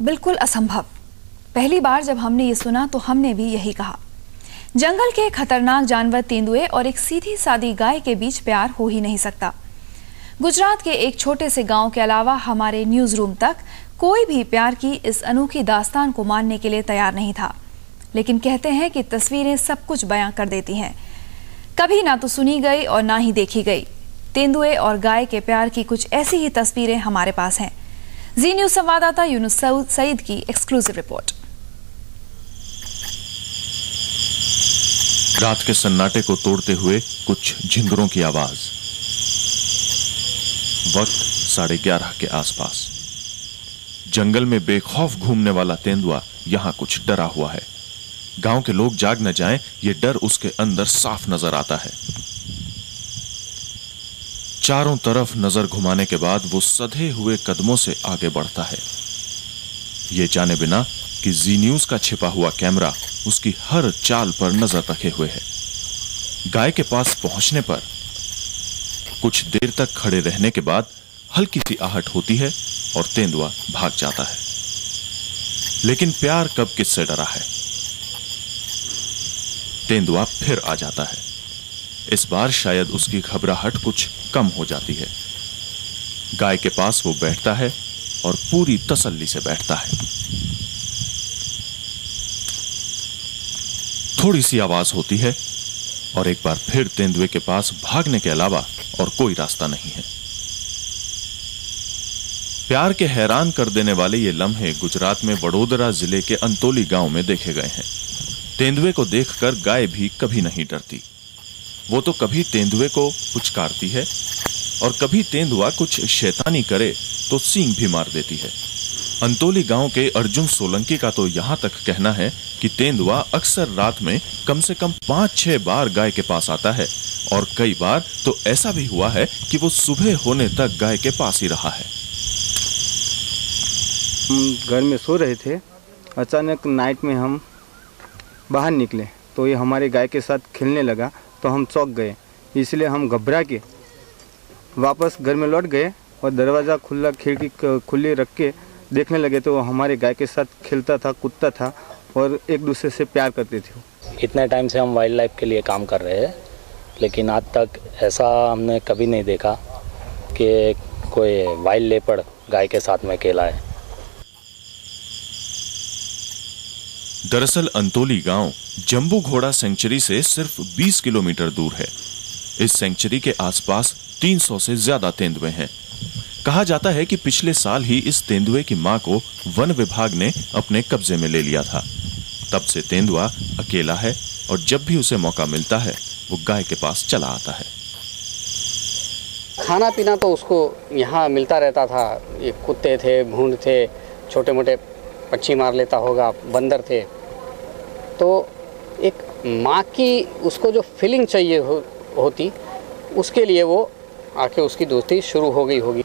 बिल्कुल असंभव। पहली बार जब हमने ये सुना तो हमने भी यही कहा। जंगल के खतरनाक जानवर तेंदुए और एक सीधी सादी गाय के बीच प्यार हो ही नहीं सकता। गुजरात के एक छोटे से गांव के अलावा हमारे न्यूज रूम तक कोई भी प्यार की इस अनोखी दास्तान को मानने के लिए तैयार नहीं था। लेकिन कहते हैं कि तस्वीरें सब कुछ बयां कर देती हैं। कभी ना तो सुनी गई और ना ही देखी गई। तेंदुए और गाय के प्यार की कुछ ऐसी ही तस्वीरें हमारे पास हैं। जी न्यूज संवाददाता यूनुस सईद की एक्सक्लूसिव रिपोर्ट। रात के सन्नाटे को तोड़ते हुए कुछ झिंगुरों की आवाज। वक्त 11:30 के आसपास। जंगल में बेखौफ घूमने वाला तेंदुआ यहां कुछ डरा हुआ है। गांव के लोग जाग न जाएं, ये डर उसके अंदर साफ नजर आता है। चारों तरफ नजर घुमाने के बाद वो सधे हुए कदमों से आगे बढ़ता है, ये जाने बिना कि जी न्यूज का छिपा हुआ कैमरा उसकी हर चाल पर नजर रखे हुए है। गाय के पास पहुंचने पर कुछ देर तक खड़े रहने के बाद हल्की सी आहट होती है और तेंदुआ भाग जाता है। लेकिन प्यार कब किससे डरा है। तेंदुआ फिर आ जाता है। इस बार शायद उसकी घबराहट कुछ कम हो जाती है। गाय के पास वो बैठता है और पूरी तसल्ली से बैठता है। थोड़ी सी आवाज होती है और एक बार फिर तेंदुए के पास भागने के अलावा और कोई रास्ता नहीं है। प्यार के हैरान कर देने वाले ये लम्हे गुजरात में वडोदरा जिले के अंतोली गांव में देखे गए हैं। तेंदुए को देखकर गाय भी कभी नहीं डरती। वो तो कभी तेंदुए को पुचकारती है और कभी तेंदुआ कुछ शैतानी करे तो सींग भी मार देती है। अंतोली गांव के अर्जुन सोलंकी का तो यहां तक कहना है कि तेंदुआ अक्सर रात में कम से कम 5-6 बार गाय के पास आता है और कई बार तो ऐसा भी हुआ है कि वो सुबह होने तक गाय के पास ही रहा है। हम घर में सो रहे थे, अचानक नाइट में हम बाहर निकले तो ये हमारे गाय के साथ खेलने लगा तो हम चौंक गए। इसलिए हम घबरा के वापस घर में लौट गए और दरवाज़ा खुला, खिड़की खुली रख के देखने लगे तो वो हमारे गाय के साथ खेलता था, कूदता था और एक दूसरे से प्यार करते थे। इतने टाइम से हम वाइल्ड लाइफ के लिए काम कर रहे हैं, लेकिन आज तक ऐसा हमने कभी नहीं देखा कि कोई वाइल्ड लेपर्ड गाय के साथ में खेला है। दरअसल अंतोली गांव जंबू घोड़ा सेंचुरी से सिर्फ 20 किलोमीटर दूर है। इस सेंचुरी के आसपास 300 से ज्यादा तेंदुए हैं। कहा जाता है कि पिछले साल ही इस तेंदुए की मां को वन विभाग ने अपने कब्जे में ले लिया था। तब से तेंदुआ अकेला है और जब भी उसे मौका मिलता है वो गाय के पास चला आता है। खाना पीना तो उसको यहाँ मिलता रहता था। ये कुत्ते थे, भूंड थे, छोटे मोटे पक्षी मार लेता होगा, बंदर थे। तो एक माँ की उसको जो फीलिंग चाहिए होती, उसके लिए वो आके उसकी दोस्ती शुरू हो गई होगी।